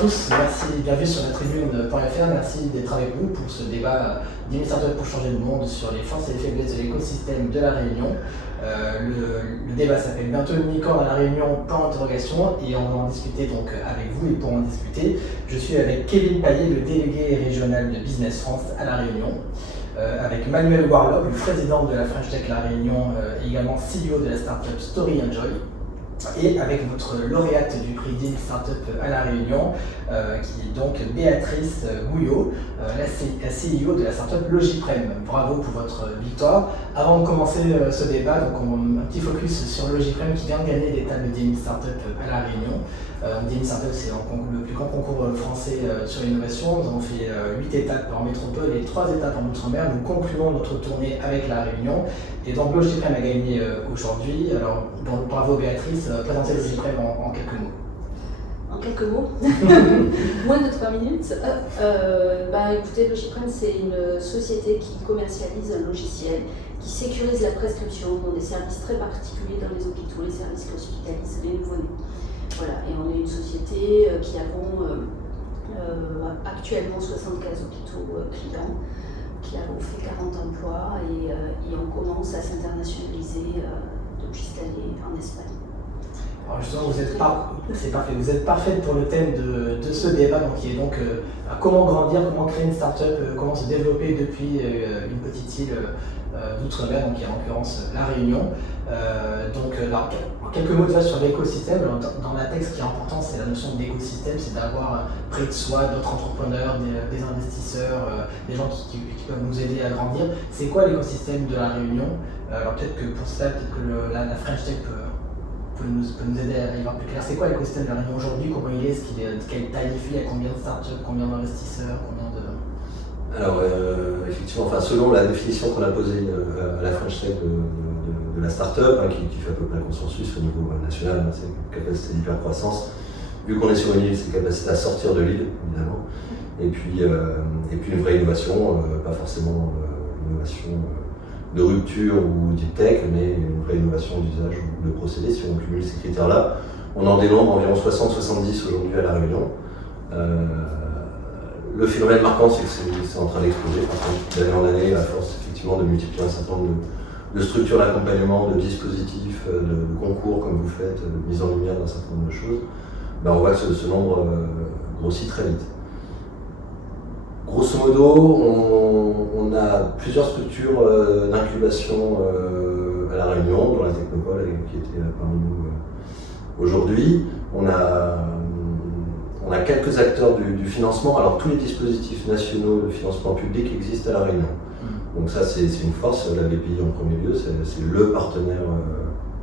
tous, merci, bienvenue sur la tribune.fr, merci d'être avec nous pour ce débat des startups pour changer le monde sur les forces et les faiblesses de l'écosystème de La Réunion. Le débat s'appelle Bientôt unicorn à La Réunion, point d'interrogation, et on va en discuter donc avec vous. Et pour en discuter, je suis avec Kevin Payet, le délégué régional de Business France à La Réunion, avec Manuel Warlock, le président de la French Tech La Réunion et également CEO de la startup Story Enjoy. Et avec votre lauréate du prix Dean Startup à La Réunion, qui est donc Béatrice Gouillot, la CEO de la startup Logiprem. Bravo pour votre victoire. Avant de commencer ce débat, donc un petit focus sur Logiprem qui vient de gagner l'étape de Dean Startup à La Réunion. Dean Startup, c'est le plus grand concours français sur l'innovation. Nous avons fait 8 étapes en métropole et 3 étapes en outre-mer. Nous concluons notre tournée avec La Réunion. Et donc Logiprem a gagné aujourd'hui. Alors bravo Béatrice, présentez Logiprem en quelques mots. En quelques mots, moins de 3 minutes. Écoutez, Logiprem, c'est une société qui commercialise un logiciel qui sécurise la prescription dans des services très particuliers dans les hôpitaux, les services qui hospitalisent les nouveau-nés. Voilà, et on est une société qui avons actuellement 75 hôpitaux clients, qui avons fait 40 emplois et on commence à s'internationaliser depuis cette année en Espagne. Alors justement, c'est parfait. Vous êtes parfaite pour le thème de ce débat, donc, qui est donc comment grandir, comment créer une start-up, comment se développer depuis une petite île d'outre-mer, donc qui est en l'occurrence La Réunion. Quelques mots déjà sur l'écosystème. Dans la texte, ce qui est important, c'est la notion d'écosystème, c'est d'avoir près de soi d'autres entrepreneurs, des investisseurs, des gens qui peuvent nous aider à grandir. C'est quoi l'écosystème de La Réunion? Alors peut-être que pour ça, la French Tech peut nous aider à y voir plus clair. C'est quoi l'écosystème de La Réunion aujourd'hui? Comment il est? Quelle taille il fait? Il y a combien de startups? Combien d'investisseurs? Alors, effectivement, selon la définition qu'on a posée à la French Tech de la start-up, qui fait à peu près un consensus au niveau national, c'est capacité d'hypercroissance. Vu qu'on est sur une île, c'est capacité à sortir de l'île, évidemment. Et puis une vraie innovation, pas forcément une innovation de rupture ou deep tech, mais une vraie innovation d'usage ou de procédé. Si on cumule ces critères-là, on en dénombre environ 60-70 aujourd'hui à La Réunion. Le phénomène marquant, c'est que c'est en train d'exploser, d'année en année, à force effectivement de multiplier un certain nombre de structures d'accompagnement, de dispositifs, de concours comme vous faites, de mise en lumière d'un certain nombre de choses. On voit que ce nombre grossit très vite. Grosso modo, on a plusieurs structures d'incubation à La Réunion, dont la Technopole qui était parmi nous aujourd'hui. On a quelques acteurs du financement. Alors tous les dispositifs nationaux de financement public existent à La Réunion. Donc ça c'est une force, la BPI en premier lieu, c'est le partenaire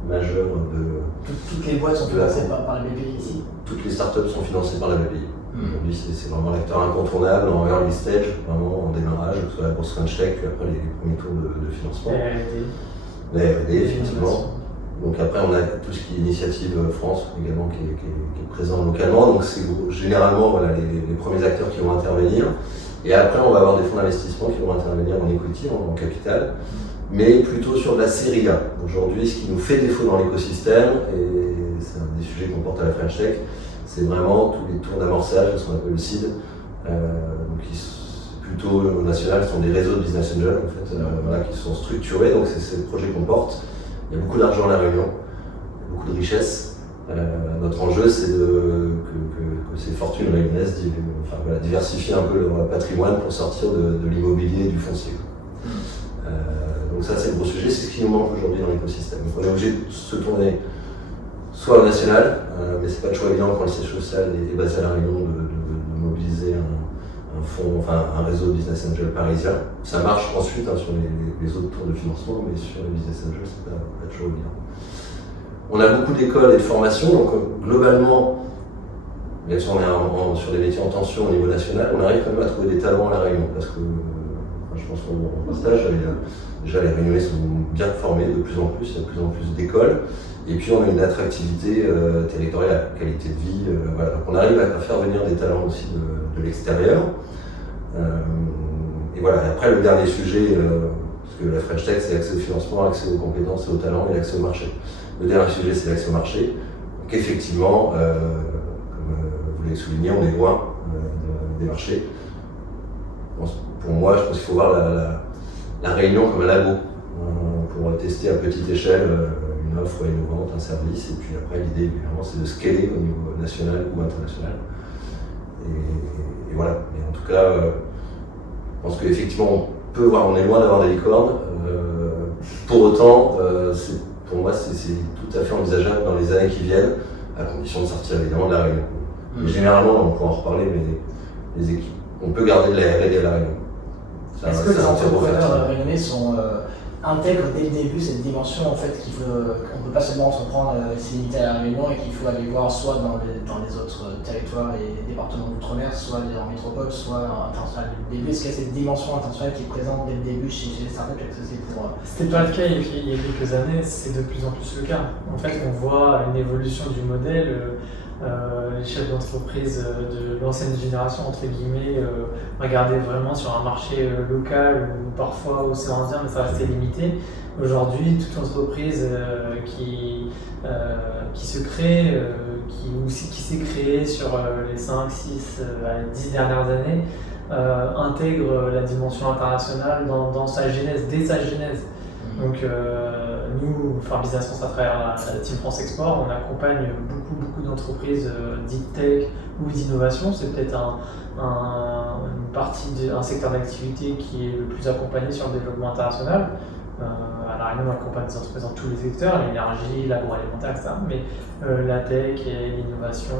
majeur de... Toutes les boîtes sont financées par la BPI ici? Toutes les startups sont financées par la BPI. Aujourd'hui c'est vraiment l'acteur incontournable en early stage, vraiment en démarrage, que ce soit la bourse French Tech, puis après les premiers tours de financement. La R&D, effectivement. Donc après on a tout ce qui est initiative France également qui est présent localement, donc c'est généralement les premiers acteurs qui vont intervenir. Et après on va avoir des fonds d'investissement qui vont intervenir en equity, en capital, mais plutôt sur de la série A. Aujourd'hui ce qui nous fait défaut dans l'écosystème, et c'est un des sujets qu'on porte à la French Tech, c'est vraiment tous les tours d'amorçage, ce qu'on appelle le seed, qui plutôt au national sont des réseaux de business angels en fait, qui sont structurés, donc c'est le projet qu'on porte. Il y a beaucoup d'argent à La Réunion, beaucoup de richesses. Notre enjeu, c'est que ces fortunes réunionnaises diversifient un peu leur patrimoine pour sortir de l'immobilier et du foncier. Donc ça, c'est le gros sujet, c'est ce qui nous manque aujourd'hui dans l'écosystème. Donc on est obligé de se tourner soit au national, mais c'est pas le choix évident quand le siège social est basé à La Réunion de mobiliser un réseau de business angels parisien. Ça marche ensuite sur les autres tours de financement, mais sur les business angels, c'est pas toujours évident. On a beaucoup d'écoles et de formations, donc globalement, bien sûr on est sur des métiers en tension au niveau national, on arrive quand même à trouver des talents à La Réunion, parce que je pense qu'on partage, déjà les Réunionnais sont bien formés de plus en plus, il y a de plus en plus d'écoles, et puis on a une attractivité territoriale, qualité de vie, voilà. Donc on arrive à faire venir des talents aussi de l'extérieur. Et voilà, et après le dernier sujet, parce que la French Tech c'est l'accès au financement, l'accès aux compétences et aux talents et l'accès au marché. Le dernier sujet c'est l'accès au marché. Donc effectivement, comme vous l'avez souligné, on est loin des marchés. Pour moi, je pense qu'il faut voir la Réunion comme un labo pour tester à petite échelle une offre innovante, un service, et puis après l'idée évidemment c'est de scaler au niveau national ou international. Et voilà, mais en tout cas, je pense qu'effectivement on est loin d'avoir des licornes. Pour autant, pour moi c'est tout à fait envisageable dans les années qui viennent, à condition de sortir évidemment de la Réunion. Généralement, on pourra en reparler, mais les équipes, on peut garder de la R&D à la Réunion. Est-ce que les entrepreneurs réunionnais intègrent dès le début cette dimension en fait qu'on ne peut pas seulement entreprendre c'est limité à la Réunion et qu'il faut aller voir soit dans les autres territoires et départements d'outre-mer, soit en métropole, soit international dès le début? Est-ce qu'il y a cette dimension internationale qui est présente dès le début chez les startups? C'était pas le cas il y a quelques années, c'est de plus en plus le cas. En fait, on voit une évolution du modèle. Les chefs d'entreprise de l'ancienne génération, entre guillemets, regardaient vraiment sur un marché local ou parfois océan Indien, mais ça restait limité. Aujourd'hui, toute entreprise qui se crée, qui s'est créée sur les 5, 6, 10 dernières années, intègre la dimension internationale dans sa genèse, dès sa genèse. Donc nous, Business France à travers la Team France Export, on accompagne beaucoup d'entreprises dites tech ou d'innovation. C'est peut-être une partie un secteur d'activité qui est le plus accompagné sur le développement international. À La Réunion, on accompagne des entreprises dans tous les secteurs, l'énergie, l'agroalimentaire, etc. Mais la tech et l'innovation,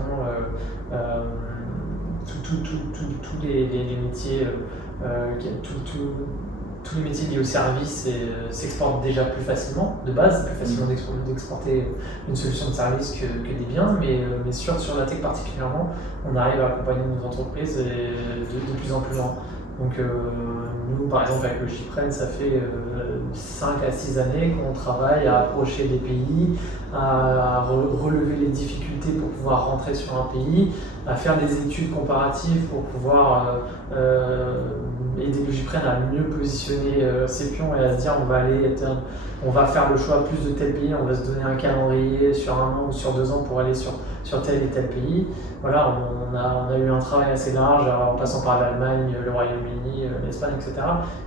tous les métiers, tous les métiers liés au service s'exportent déjà plus facilement, de base, c'est plus facilement d'exporter une solution de service que des biens, mais sur la tech particulièrement, on arrive à accompagner nos entreprises de plus en plus loin. Donc nous, par exemple, avec Logipren, ça fait 5 à 6 années qu'on travaille à approcher des pays, à relever les difficultés pour pouvoir rentrer sur un pays, à faire des études comparatives pour pouvoir aider Logipren à mieux positionner ses pions et à se dire on va faire le choix plus de tel pays, on va se donner un calendrier sur 1 an ou sur 2 ans pour aller sur tel et tel pays. Voilà, on a eu un travail assez large en passant par l'Allemagne, le Royaume-Uni, l'Espagne, etc.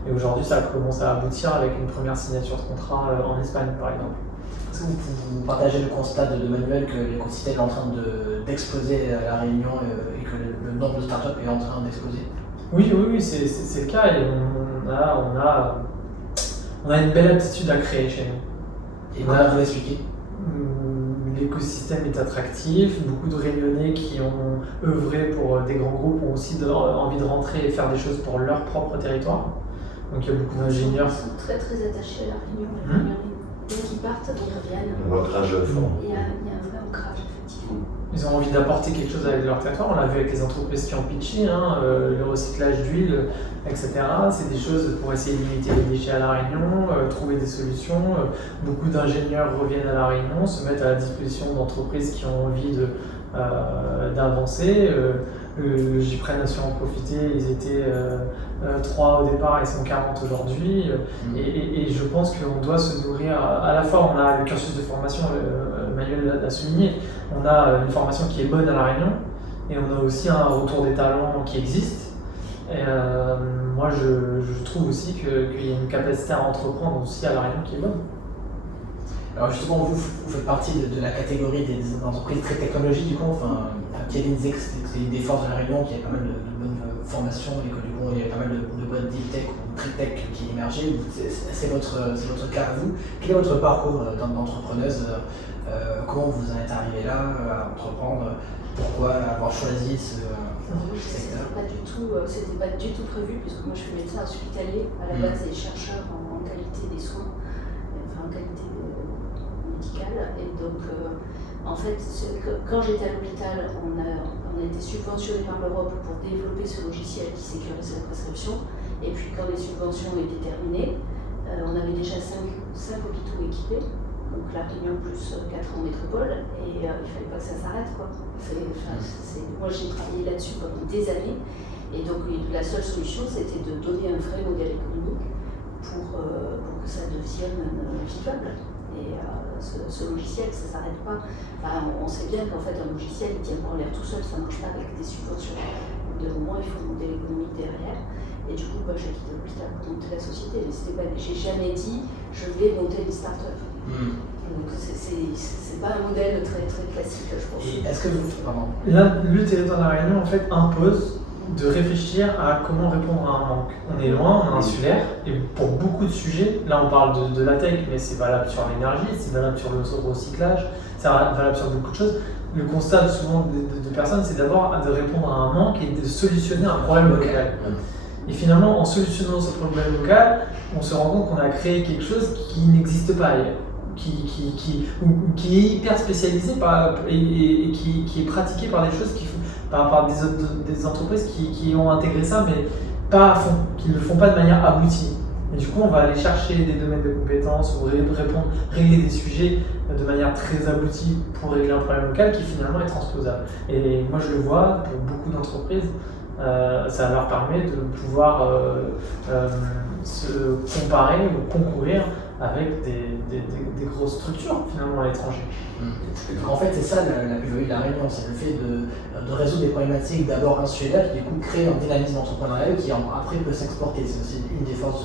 Et aujourd'hui, ça commence à aboutir avec une première signature de contrat en Espagne, par exemple. Est-ce que vous partagez le constat de Manuel que l'écosystème est en train d'exploser à La Réunion et que le nombre de startups est en train d'exploser? Oui, c'est le cas. Et on a une belle aptitude à créer chez nous. Et comment vous l'expliquez? L'écosystème est attractif, beaucoup de Réunionnais qui ont œuvré pour des grands groupes ont aussi envie de rentrer et faire des choses pour leur propre territoire. Donc il y a beaucoup d'ingénieurs. Ils sont très attachés à La Réunion. Dès qu'ils partent, ils reviennent. L'ancrage fort. Il y a un vrai ancrage, effectivement. Ils ont envie d'apporter quelque chose avec leur territoire. On l'a vu avec les entreprises qui ont pitché, le recyclage d'huile, etc. C'est des choses pour essayer de limiter les déchets à La Réunion, trouver des solutions. Beaucoup d'ingénieurs reviennent à La Réunion, se mettent à la disposition d'entreprises qui ont envie d'avancer. Le Gipren a su en profiter, ils étaient 3 au départ, ils sont 40 aujourd'hui. Et je pense qu'on doit se nourrir, à la fois on a le cursus de formation, Manuel l'a souligné, on a une formation qui est bonne à La Réunion, et on a aussi un retour des talents qui existe. Et moi je trouve aussi qu'il y a une capacité à entreprendre aussi à La Réunion qui est bonne. Alors justement, vous faites partie de la catégorie des entreprises très technologiques, du coup, Kevin disait que c'était une des forces de La Réunion, qu'il y avait pas mal de bonnes formations et que du coup, il y avait pas mal de boîtes deep tech ou très tech qui émergeaient. C'est votre cas à vous. Quel est votre parcours d'entrepreneuse? Comment vous en êtes arrivé là, à entreprendre? Pourquoi avoir choisi ce secteur? C'était pas du tout prévu, puisque moi je suis médecin hospitalier à la base et chercheur en qualité des soins, en qualité médicale. Et donc, en fait, quand j'étais à l'hôpital, on a été subventionné par l'Europe pour développer ce logiciel qui sécurise la prescription. Et puis, quand les subventions étaient terminées, on avait déjà 5 hôpitaux équipés. Donc La Réunion plus 4 en métropole, et il ne fallait pas que ça s'arrête, quoi. Moi j'ai travaillé là-dessus pendant des années, et donc la seule solution c'était de donner un vrai modèle économique pour que ça devienne vivable. Et ce logiciel, ça ne s'arrête pas. Enfin, on sait bien qu'en fait, un logiciel, il ne tient pas en l'air tout seul, ça ne marche pas avec des subventions. Au bout d'un moment, il faut monter l'économie derrière. Et du coup, j'ai quitté l'hôpital pour monter la société. Mais j'ai jamais dit, je vais monter une start-up. Donc, c'est pas un modèle très, très classique, je pense. Et est-ce que vous... Pardon. Là, le territoire de la Réunion, en fait, impose de réfléchir à comment répondre à un manque. On est loin, on est insulaire, et pour beaucoup de sujets, là on parle de la tech, mais c'est valable sur l'énergie, c'est valable sur le recyclage, c'est valable sur beaucoup de choses. Le constat souvent de personnes, c'est d'abord de répondre à un manque et de solutionner un problème local. Et finalement, en solutionnant ce problème local, on se rend compte qu'on a créé quelque chose qui n'existe pas ailleurs, qui est hyper spécialisé et qui est pratiqué par des choses par des entreprises qui ont intégré ça, mais pas à fond, qui ne le font pas de manière aboutie. Et du coup, on va aller chercher des domaines de compétences ou régler des sujets de manière très aboutie pour régler un problème local qui finalement est transposable. Et moi, je le vois pour beaucoup d'entreprises, ça leur permet de pouvoir se comparer ou concourir avec des grosses structures finalement à l'étranger. En fait, c'est ça la plus-value de la Réunion, c'est le fait de résoudre des problématiques d'abord insulaires qui du coup créent un dynamisme entrepreneurial qui après peut s'exporter. C'est aussi une des forces.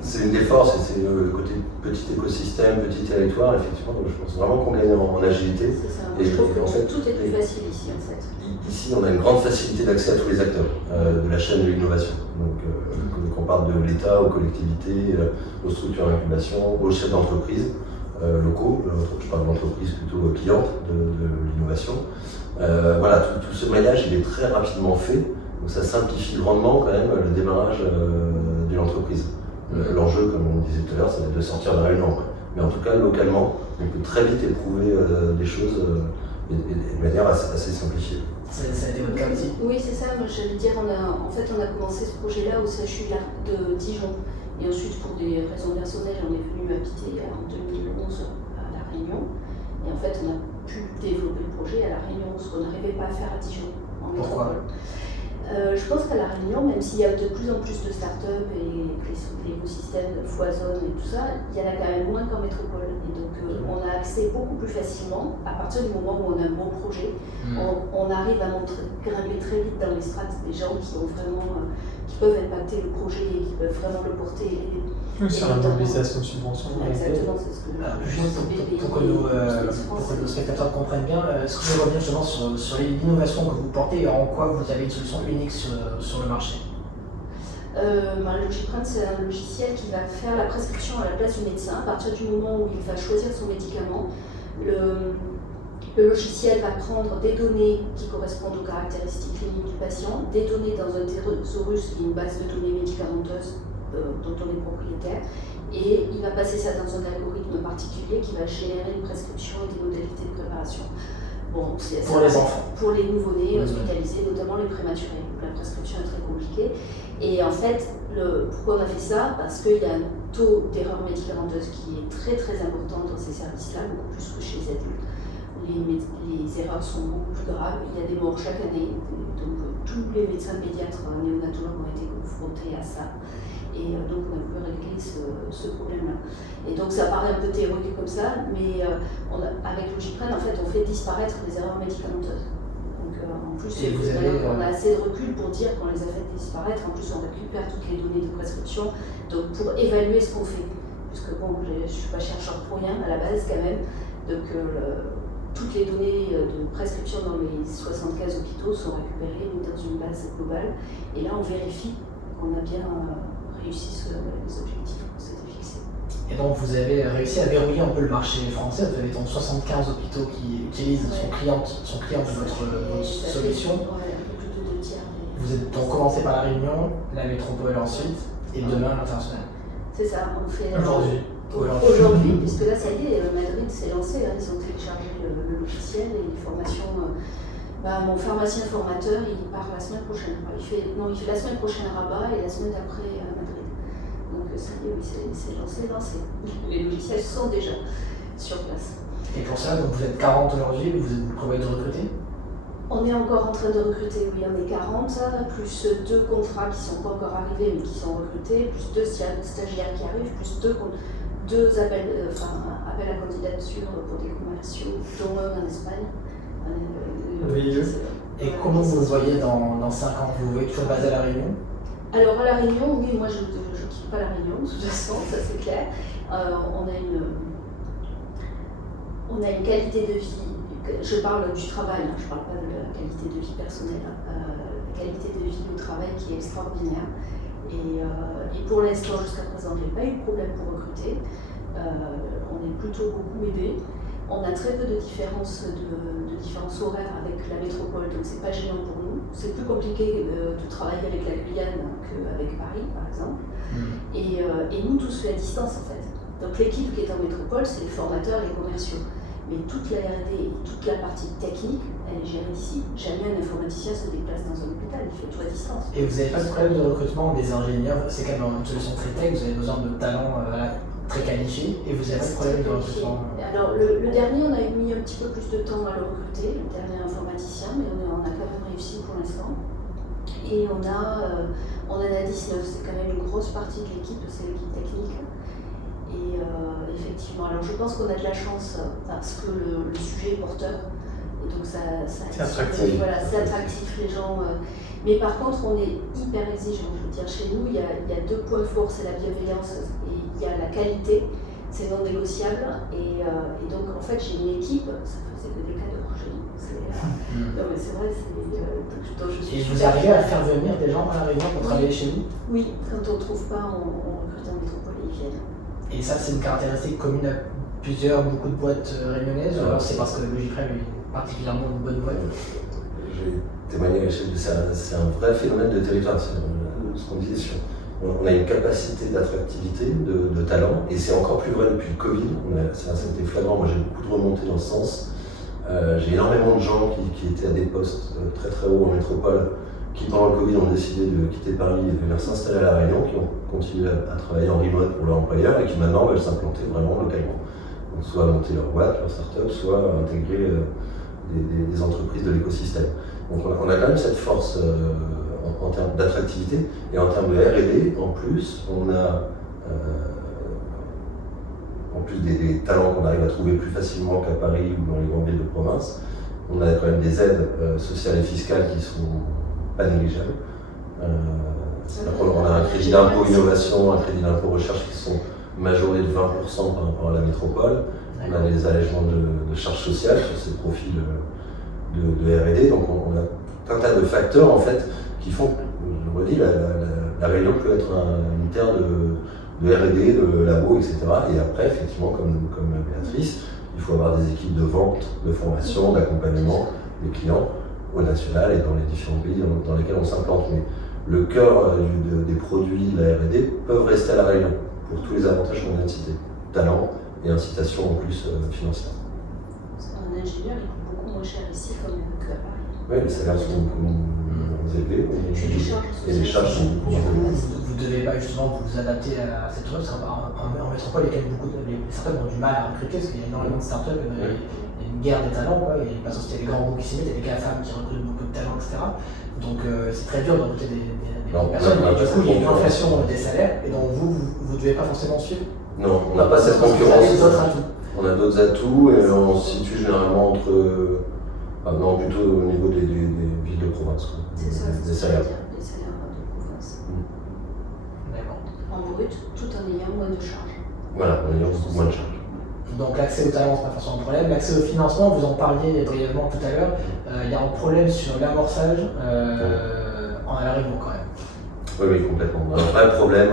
C'est une des forces et c'est le côté petit écosystème, petit territoire, effectivement. Donc je pense vraiment qu'on gagne en agilité. C'est ça. Je trouve que en fait, tout est plus facile ici en fait. Ici, on a une grande facilité d'accès à tous les acteurs de la chaîne de l'innovation. Donc, qu'on parle de l'État, aux collectivités, aux structures d'incubation, aux chefs d'entreprise locaux, je parle d'entreprises plutôt clientes de l'innovation. Voilà, tout ce maillage, il est très rapidement fait. Donc, ça simplifie grandement quand même le démarrage d'une entreprise. L'enjeu, comme on disait tout à l'heure, c'est de sortir de la Réunion. Mais en tout cas, localement, on peut très vite éprouver des choses de manière assez simplifiée. Ça a été votre cas aussi? Oui, c'est ça. Moi, j'allais dire, on a commencé ce projet-là au CHU de Dijon. Et ensuite, pour des raisons personnelles, on est venu habiter en 2011 à La Réunion. Et en fait, on a pu développer le projet à La Réunion, ce qu'on n'arrivait pas à faire à Dijon, en métropole. Je pense qu'à La Réunion, même s'il y a de plus en plus de start-up et que l'écosystème foisonne et tout ça, il y en a quand même moins qu'en métropole. Et donc, on a accès beaucoup plus facilement, à partir du moment où on a un bon projet, on arrive à grimper très vite dans les strates des gens qui peuvent impacter le projet et qui peuvent vraiment le porter. Sur la mobilisation de subventions. Exactement, c'est ce que juste pour que nos spectateurs comprennent bien, est-ce que vous pouvez revenir justement sur l'innovation que vous portez et en quoi vous avez une solution unique sur le marché? Logiprint, c'est un logiciel qui va faire la prescription à la place du médecin. À partir du moment où il va choisir son médicament, le logiciel va prendre des données qui correspondent aux caractéristiques cliniques du patient, des données dans un thésaurus qui est une base de données médicamenteuses dont on est propriétaire, et il va passer ça dans un algorithme particulier qui va générer une prescription et des modalités de préparation. Bon, pour les enfants. Pour les nouveau-nés hospitalisés, notamment les prématurés. La prescription est très compliquée. Et en fait, pourquoi on a fait ça? Parce qu'il y a un taux d'erreur médicamenteuse qui est très très important dans ces services-là, beaucoup plus que chez les adultes. Les erreurs sont beaucoup plus graves. Il y a des morts chaque année. Donc tous les médecins pédiatres néonatologues ont été confrontés à ça. Et donc on a pu régler ce problème-là. Et donc ça paraît un peu théorique comme ça, mais avec Logiprint, en fait, on fait disparaître les erreurs médicamenteuses. Donc en plus, on a assez de recul pour dire qu'on les a fait disparaître. En plus, on récupère toutes les données de prescription donc pour évaluer ce qu'on fait. Puisque bon, je ne suis pas chercheur pour rien à la base quand même. Donc toutes les données de prescription dans les 75 hôpitaux sont récupérées dans une base globale. Et là, on vérifie qu'on a bien réussi les objectifs qu'on s'était fixés. Et donc vous avez réussi à verrouiller un peu le marché français. Vous avez donc 75 hôpitaux qui utilisent, sont clients de votre solution. Ouais, un peu plus de 2 tiers. Vous êtes donc commencé par la Réunion, la métropole ensuite, et demain l'international. C'est ça, on fait aujourd'hui, puisque là ça y est, Madrid s'est lancé, ils ont téléchargé le logiciel et les formations. Mon pharmacien formateur, il part la semaine prochaine. Il fait la semaine prochaine à Rabat et la semaine d'après à Madrid. Donc ça y est, oui, c'est lancé. Les logiciels sont déjà sur place. Et pour ça, donc vous êtes 40 aujourd'hui, vous prévoyez de recruter? On est encore en train de recruter, oui, on est 40, plus 2 contrats qui ne sont pas encore arrivés mais qui sont recrutés, plus 2 stagiaires qui arrivent, plus 2 appels à candidature pour des commerciaux, dont un en Espagne. Et comment vous le voyez dans 5 ans? Vous voyez toujours basé à La Réunion? Alors à La Réunion, oui, moi je ne quitte pas La Réunion, de toute façon, ça c'est clair. On a une qualité de vie, je parle du travail, je ne parle pas de la qualité de vie personnelle, la qualité de vie au travail qui est extraordinaire. Et pour l'instant, jusqu'à présent, je n'ai pas eu de problème pour recruter. On est plutôt beaucoup aidés. On a très peu de différences horaires avec la métropole, donc c'est pas gênant pour nous. C'est plus compliqué de travailler avec la Guyane qu'avec Paris, par exemple. Et nous, tout se fait à distance, en fait. Donc l'équipe qui est en métropole, c'est les formateurs et les commerciaux. Mais toute la R&D, toute la partie technique, elle est gérée d'ici. Jamais un informaticien se déplace dans un hôpital, il fait tout à distance. Et vous n'avez pas de problème de recrutement des ingénieurs? C'est quand même une solution très tech, vous avez besoin de talents très qualifiés, et vous n'avez pas de problème de recrutement? Alors le dernier, on a mis un petit peu plus de temps à le recruter, le dernier informaticien, mais on a quand même réussi pour l'instant. Et on en a 19, c'est quand même une grosse partie de l'équipe, c'est l'équipe technique. Et effectivement, alors je pense qu'on a de la chance parce que le sujet est porteur. Et donc c'est attractif. Voilà, c'est attractif, les gens. Mais par contre, on est hyper exigeant. Je veux dire, chez nous, il y a 2 points forts, c'est la bienveillance et il y a la qualité. C'est non négociable. Et donc, en fait, j'ai une équipe, ça faisait que des cadeaux chez nous. Non, mais c'est vrai, Et vous arrivez à faire venir des gens à La Réunion pour travailler chez vous? Oui, quand on ne trouve pas, on recrute en métropole et ils viennent. Et ça, c'est une caractéristique commune à beaucoup de boîtes réunionnaises, ou alors c'est parce que Logiframe est particulièrement une bonne boîte? J'ai témoigné à l'échelle de ça, c'est un vrai phénomène de territoire, c'est ce qu'on disait. On a une capacité d'attractivité, de talent, et c'est encore plus vrai depuis le Covid. Ça a été flagrant, moi j'ai beaucoup de remontées dans ce sens. J'ai énormément de gens qui étaient à des postes très très hauts en métropole, qui pendant le Covid ont décidé de quitter Paris et de venir s'installer à La Réunion, qui ont continué à travailler en remote pour leur employeur et qui maintenant veulent s'implanter vraiment localement. Donc soit monter leur boîte, leur start-up, soit intégrer des entreprises de l'écosystème. Donc on a quand même cette force en termes d'attractivité et en termes de R&D. En plus, on a en plus des talents qu'on arrive à trouver plus facilement qu'à Paris ou dans les grandes villes de province. On a quand même des aides sociales et fiscales qui sont pas négligeables. On a un crédit d'impôt innovation, un crédit d'impôt recherche qui sont majorés de 20% par rapport à la métropole. On a des allègements de charges sociales sur ces profils de R&D. Donc on a tout un tas de facteurs en fait qui font, je le redis, la Réunion peut être une terre de R&D, de labo, etc. Et après, effectivement, comme Béatrice, il faut avoir des équipes de vente, de formation, d'accompagnement des clients au national et dans les différents pays dans lesquels on s'implante. Mais le cœur des produits de la R&D peuvent rester à La Réunion pour tous les avantages qu'on vient de citer. Talent et incitation en plus financière. Un ingénieur, il coûte beaucoup moins cher ici qu'à Paris. Oui, les salaires sont beaucoup moins élevés et les charges sont beaucoup moins élevées. Vous ne devez pas justement vous adapter à cette chose, parce qu'en métropole, il y a quand même beaucoup les startups ont du mal à recruter, parce qu'il y a énormément de startups, il y a une guerre des talents, quoi. Et parce qu'il y a les grands groupes qui s'y mettent, il y a les GAFAM qui recrutent beaucoup de talents, etc. Donc c'est très dur de recruter des personnes, et du coup il y a une inflation des salaires, et donc vous ne devez pas forcément suivre. Non, on n'a pas cette concurrence. On a d'autres atouts et on se situe généralement entre. Plutôt au niveau des villes de province. C'est ça, des salaires. Des salaires de province. D'accord. En brut, tout en ayant moins de charges. Voilà, en ayant beaucoup moins de charges. Donc l'accès au talent, c'est pas forcément un problème. L'accès au financement, vous en parliez brièvement tout à l'heure. Il y a un problème sur l'amorçage à La Réunion quand même. Oui, complètement. On a un vrai problème.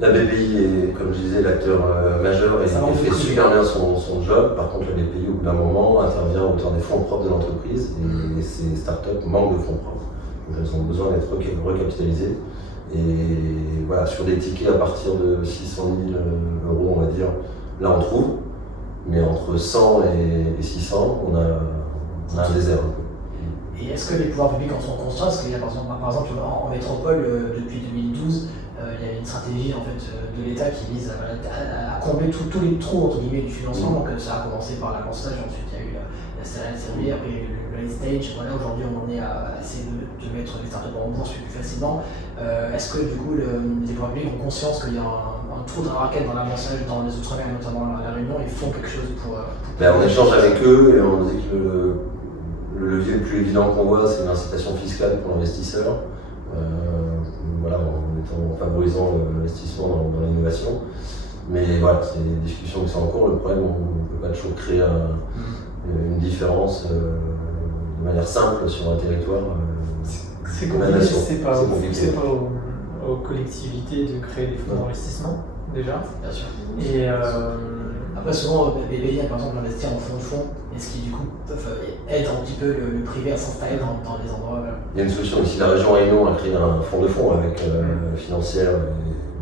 La BPI est, comme je disais, l'acteur majeur et il fait super bien son job. Par contre, la BPI, au bout d'un moment, intervient à hauteur des fonds propres de l'entreprise et ces startups manquent de fonds propres. Donc elles ont besoin d'être recapitalisées. Et voilà, sur des tickets à partir de 600 000 €, on va dire, là on trouve. Mais entre 100 et 600, on a un désert un peu. Et est-ce que les pouvoirs publics en sont conscients? Est-ce qu'il y a par exemple en métropole, depuis 2012, il y a une stratégie en fait, de l'État qui vise à combler tous les trous entre guillemets du financement. Donc ça a commencé par l'apprentissage, ensuite il y a eu la CRL, après il y a eu le late stage. Voilà, aujourd'hui on en est à essayer de mettre les startups en bourse plus facilement. Est-ce que du coup les pouvoirs publics ont conscience qu'il y a un trou de raquette dans l'amorçage dans les Outre-mer, notamment à La Réunion, et font quelque chose pour on échange avec eux et on dit que le levier le plus évident qu'on voit, c'est l'incitation fiscale pour l'investisseur. Voilà, en favorisant l'investissement dans l'innovation. Mais voilà, c'est des discussions qui sont en cours. Le problème, on ne peut pas toujours créer une différence de manière simple sur un territoire. C'est compliqué, c'est pas aux collectivités de créer des fonds d'investissement, déjà. Bien sûr. Et après, souvent, les BI, par exemple, investir en fonds de fonds, et ce qui du coup aide un petit peu le privé à s'installer dans les endroits. Il y a une solution ici, la région Réunion a créé un fonds de fonds avec financière,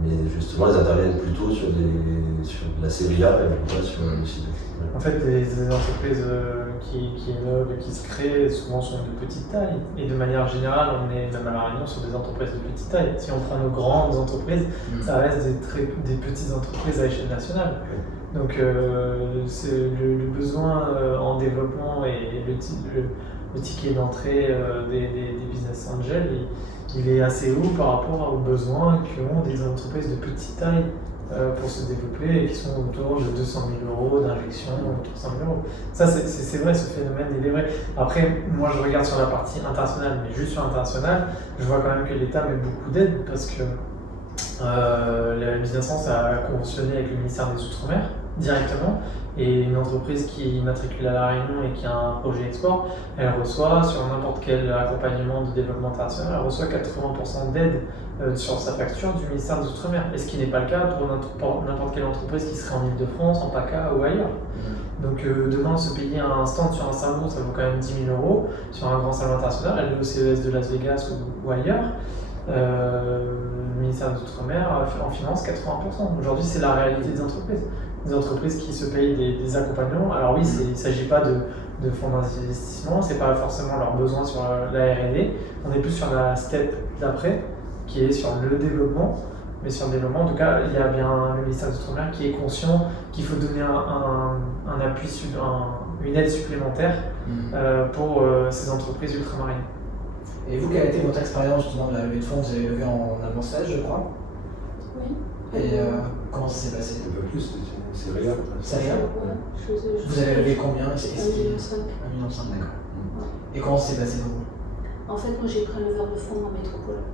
mais justement, ils interviennent plutôt sur de la CVA et pas sur le site. En fait, les entreprises qui innovent et qui se créent souvent sont de petite taille. Et de manière générale, on est même à La Réunion sur des entreprises de petite taille. Si on prend nos grandes entreprises, ça reste des petites entreprises à échelle nationale. Donc le besoin en développement et le ticket d'entrée des business angels, il est assez haut par rapport aux besoins qu'ont des entreprises de petite taille pour se développer et qui sont autour de 200 000 € d'injection, 300 000 €. Ça, c'est vrai, ce phénomène, il est vrai. Après, moi, je regarde sur la partie internationale, mais juste sur l'international, je vois quand même que l'État met beaucoup d'aide parce que la Business France a conventionné avec le ministère des Outre-mer directement, et une entreprise qui matricule à La Réunion et qui a un projet export, elle reçoit sur n'importe quel accompagnement de développement international, elle reçoit 80% d'aide sur sa facture du ministère des Outre-mer, et ce qui n'est pas le cas pour n'importe quelle entreprise qui serait en Ile-de-France, en PACA ou ailleurs. Donc demain, se payer un stand sur un salon, ça vaut quand même 10 000 €, sur un grand salon international, aller au CES de Las Vegas ou ailleurs. Le ministère des Outre-mer en finance 80%. Aujourd'hui, c'est la réalité des entreprises. Des entreprises qui se payent des accompagnements. Alors oui, il ne s'agit pas de fonds d'investissement, ce n'est pas forcément leur besoin sur la R&D. On est plus sur la step d'après, qui est sur le développement. Mais sur le développement, en tout cas, il y a bien le ministère des Outre-mer qui est conscient qu'il faut donner un appui, une aide supplémentaire pour ces entreprises ultramarines. Et vous, quelle a été votre expérience justement de la levée de fonds? Vous avez levé en amorçage, je crois. Oui. Et comment ça s'est passé? Un peu plus, c'est rien. C'est rien? Vous avez levé combien? 1,5 million, d'accord. Et comment ça s'est passé pour vous? En fait, moi j'ai pris un leveur de fonds en métropole.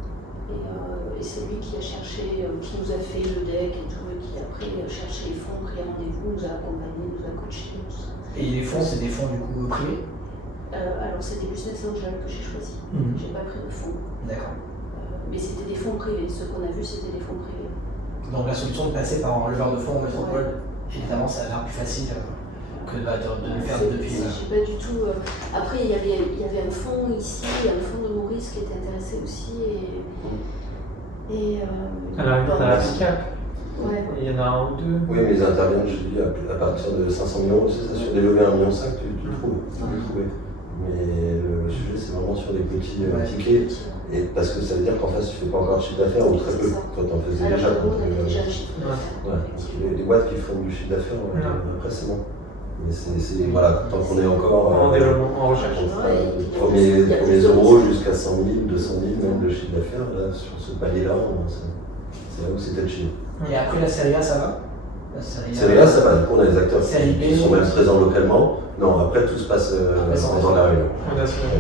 Et c'est lui qui a cherché, qui nous a fait le deck et tout, et qui après a cherché les fonds, pris rendez-vous, nous a accompagnés, nous a coachés, tout ça. Et les fonds, c'est des fonds du coup privés? Alors c'était Business Angel que j'ai choisi. J'ai pas pris de fonds. D'accord. Mais c'était des fonds privés. Ce qu'on a vu, c'était des fonds privés. Donc la solution de passer par un leveur de fonds en métropole, évidemment, ça a l'air plus facile que de le faire depuis. J'ai pas du tout. Après, il y avait un fonds ici, un fonds de Maurice qui était intéressé aussi. Alors, il y en a applicable. Ouais. Il y en a un ou deux. Oui, mais ils interviennent, je dis, à partir de 500 000 €, c'est ça, sur des levées 1,5 million, tu le trouves. Tu peux le trouver. Mais le sujet, c'est vraiment sur des petits tickets. Et parce que ça veut dire qu'en face, tu ne fais pas encore de chiffre d'affaires ou très peu. Toi, tu en faisais déjà. Déjà le chiffre d'affaires. Les boîtes qui font du chiffre d'affaires, après, c'est bon. Mais c'est voilà, tant qu'on est encore en développement, en recherche. Premiers euros jusqu'à 100 000, 200 000 même de chiffre d'affaires, là, sur ce palier-là, c'est là où c'est touché. Et après la série A, ça va? La série A, ça va. Du coup, on a des acteurs qui sont même présents localement. Non, après, tout se passe dans la Réunion.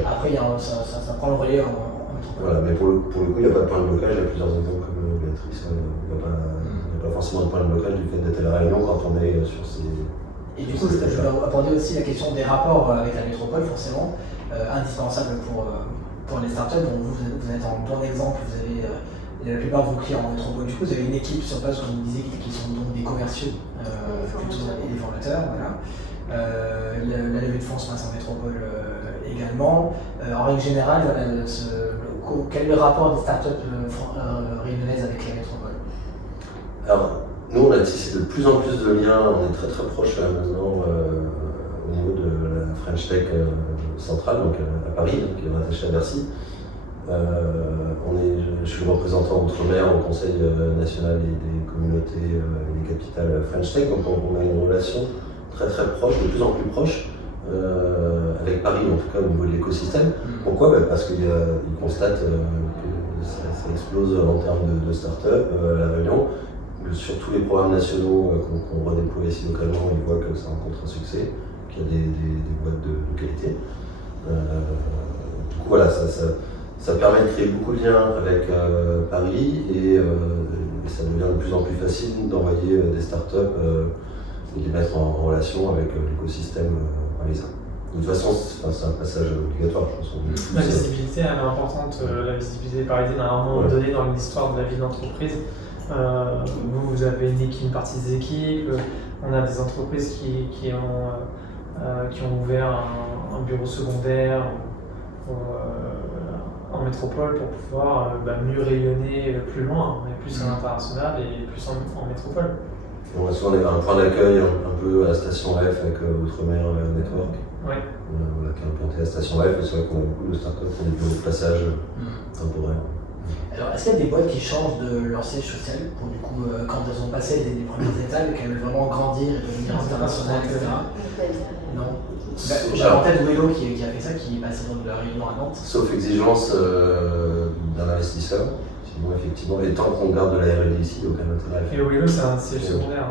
Après, ça prend le relais en métropole. Voilà, mais pour le coup, il n'y a pas de point de blocage. Il y a plusieurs exemples comme Béatrice. Il n'y a pas forcément de point de blocage du fait d'être à la Réunion quand on est sur ces. Et du coup, je vais aborder aussi la question des rapports avec la métropole, forcément, indispensable pour les startups. Donc vous êtes un bon exemple, vous avez la plupart de vos clients en métropole. Du coup, vous avez une équipe sur place, comme vous disiez, qui sont donc des commerciaux plutôt et des formateurs. Voilà. La levée de fonds se passe en métropole également. En règle générale, quel est le rapport des startups réunionnaises avec la métropole? Alors, nous, on a tissé de plus en plus de liens, on est très très proches maintenant au niveau de la French Tech centrale, donc à Paris, qui est rattachée à Bercy. Je suis le représentant outre-mer au Conseil national des communautés et des capitales French Tech, donc on a une relation très très proche, de plus en plus proche, avec Paris en tout cas au niveau de l'écosystème. Pourquoi ? Parce qu'ils constatent que ça explose en termes de start-up à La Réunion. Sur tous les programmes nationaux qu'on redéploie ici localement, ils voient que ça rencontre un succès, qu'il y a des boîtes de qualité. Du coup voilà, ça permet de créer beaucoup de liens avec Paris et ça devient de plus en plus facile d'envoyer des startups et de les mettre en relation avec l'écosystème parisien. De toute façon, c'est un passage obligatoire, je pense. La visibilité, elle est importante. La visibilité parisienne, à un moment donné dans l'histoire de la vie d'entreprise, vous avez une partie des équipes, on a des entreprises qui ont ouvert un bureau secondaire en métropole pour pouvoir mieux rayonner plus loin, mais plus à l'international et plus en métropole. On a souvent un point d'accueil un peu à la station F avec Outre-mer Network. Ouais. Qui est implanté à la station F, et c'est vrai qu'on a beaucoup de startups qui ont des bureaux de passage temporaires. Alors, est-ce qu'il y a des boîtes qui changent de leur siège social pour du coup, quand elles ont passé les premières étapes et qu'elles veulent vraiment grandir et devenir internationales, etc. Non. J'ai en tête Wello qui a fait ça, qui est passé dans la Réunion à Nantes. Sauf exigence d'un investisseur, sinon effectivement, et tant qu'on garde de la R&D ici, aucun intérêt. Et Wello, c'est un siège secondaire.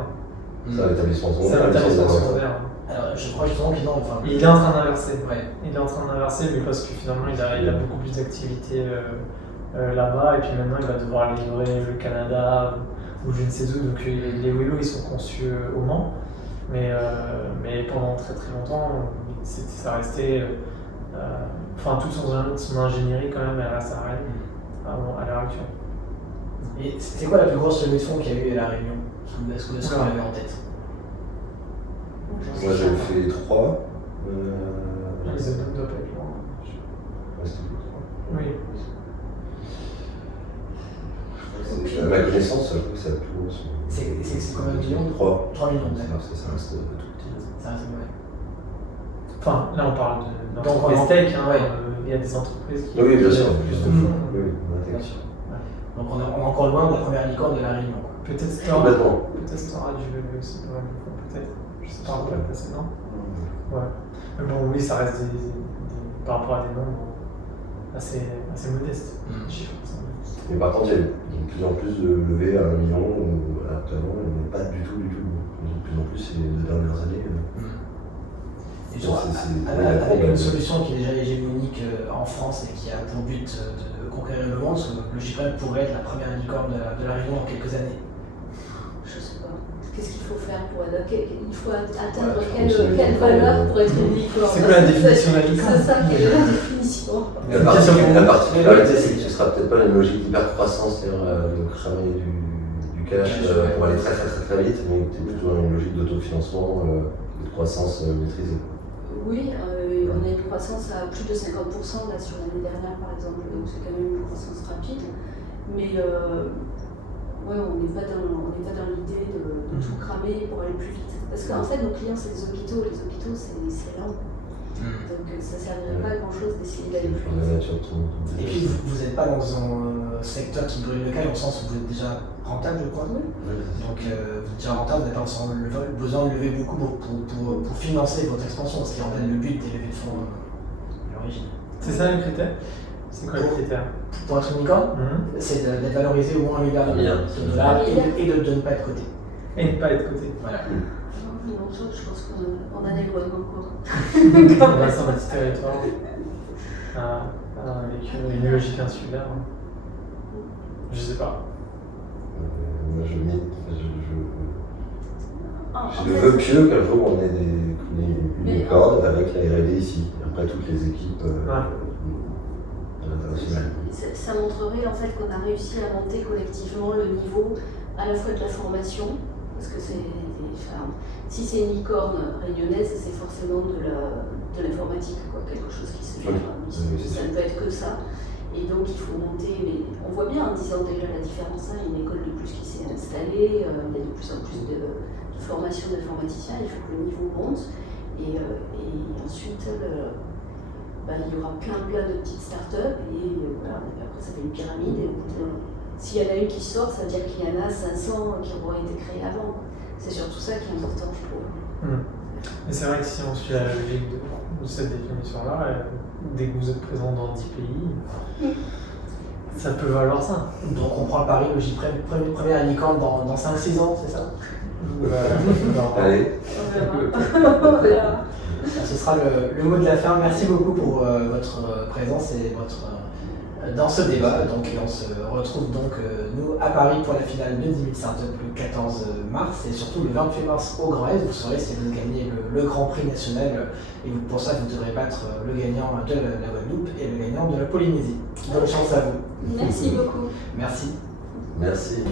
C'est un établissement secondaire. C'est un établissement secondaire. Alors, je crois justement que non. Enfin, il est en train d'inverser. Ouais. Il est en train d'inverser, mais parce que finalement, il a beaucoup plus d'activités là-bas, et puis maintenant, il va devoir livrer le Canada ou je ne sais où. Donc, les Wello, ils sont conçus au Mans. Mais pendant très très longtemps, ça restait. Toute son ingénierie, quand même, elle reste à l'heure actuelle. Et c'est quoi la plus grosse levée de fonds qu'il y a eu à La Réunion? Est-ce que vous l'avez en tête? Moi j'avais fait 3. Les autres doivent pas être loin. C'était plus 3. Oui. À ma connaissance, je trouve que c'est la plus grosse. C'est combien de millions? 3. 3 millions, d'accord. Ça reste tout petit. Ça reste, ouais. Enfin, là on parle d'entreprises tech, il y a des entreprises qui oui, bien sûr. Plus de fonds. Oui, bien sûr. Donc on est encore loin de la première licorne de La Réunion. Peut-être Stora du lever aussi, peut-être. Je sais pas, on peut la passer, non? Ouais. Mais bon, oui, ça reste par rapport à des nombres assez modestes. Mais par contre, il y a de plus en plus de levées à 1 million, où actuellement, on n'est pas du tout. De plus en plus ces 2 dernières années. Avec une solution qui est déjà hégémonique en France et qui a pour but de conquérir le monde, Logipren pourrait être la première licorne de La Réunion dans quelques années. Je sais pas. Qu'est-ce qu'il faut faire pour il faut atteindre quelle valeur pour être une licorne? C'est quoi la définition de la licorne? C'est ça qui est la définition. La particularité, c'est que tu ne seras peut-être pas dans une logique d'hyper-croissance, c'est-à-dire de cramer du cash pour aller très très vite, mais tu es plutôt dans une logique d'autofinancement, de croissance maîtrisée. Oui, on a une croissance à plus de 50% là, sur l'année dernière par exemple, donc c'est quand même une croissance rapide. Mais on n'est pas dans l'idée de tout cramer pour aller plus vite. Parce qu'en fait, nos clients, c'est les hôpitaux c'est lent. Donc ça ne servirait pas à grand chose d'essayer d'aller plus vite. Et puis vous n'êtes pas dans un secteur qui brûle le caille, au sens où vous êtes déjà rentable, je crois. Oui. Donc vous êtes déjà rentable, vous n'avez pas besoin de lever beaucoup pour financer votre expansion, ce qui est en fait le but des levées de fonds à l'origine. C'est ça le critère? C'est quoi le critère? Pour être unicorn, c'est d'être valorisé au moins 1 milliard de dollars et de ne pas être coté. Et ne pas être coté. Voilà. Non, je pense qu'on a des gros encore. On reste dans un petit territoire avec une logique insulaire. Je sais pas. Moi je veux pieux qu'un jour on ait une licorne avec la R&D ici, après toutes les équipes à l'international. Ça montrerait en fait qu'on a réussi à monter collectivement le niveau à la fois de la formation, parce que si c'est une licorne réunionnaise, c'est forcément de l'informatique, quelque chose qui se gère. Ça ne peut être que ça. Et donc il faut monter, mais on voit bien en 10 ans déjà la différence, il y a une école de plus qui s'est installée, il y a de plus en plus de formation d'informaticiens, il faut que le niveau monte. Et ensuite, il y aura plein de petites startups et voilà, après ça fait une pyramide. Et s'il y en a une qui sort, ça veut dire qu'il y en a 500 qui auront été créées avant. C'est surtout ça qui est important, je trouve. Et c'est vrai que si on suit la logique de cette définition-là, dès que vous êtes présent dans 10 pays, ça peut valoir ça. Donc on prend le pari, Logipren, première licorne dans 5-6 ans, c'est ça? Allez. On verra. Ce sera le mot de la fin. Merci beaucoup pour votre présence et dans ce débat. Donc, on se retrouve donc nous à Paris pour la finale de 10 000 startups le 14 mars et surtout le 28 mars au Grand Est. Vous saurez si vous gagnez le Grand Prix national et pour ça vous devrez battre le gagnant de la Guadeloupe et le gagnant de la Polynésie. Bonne chance à vous. Merci beaucoup. Merci. Merci.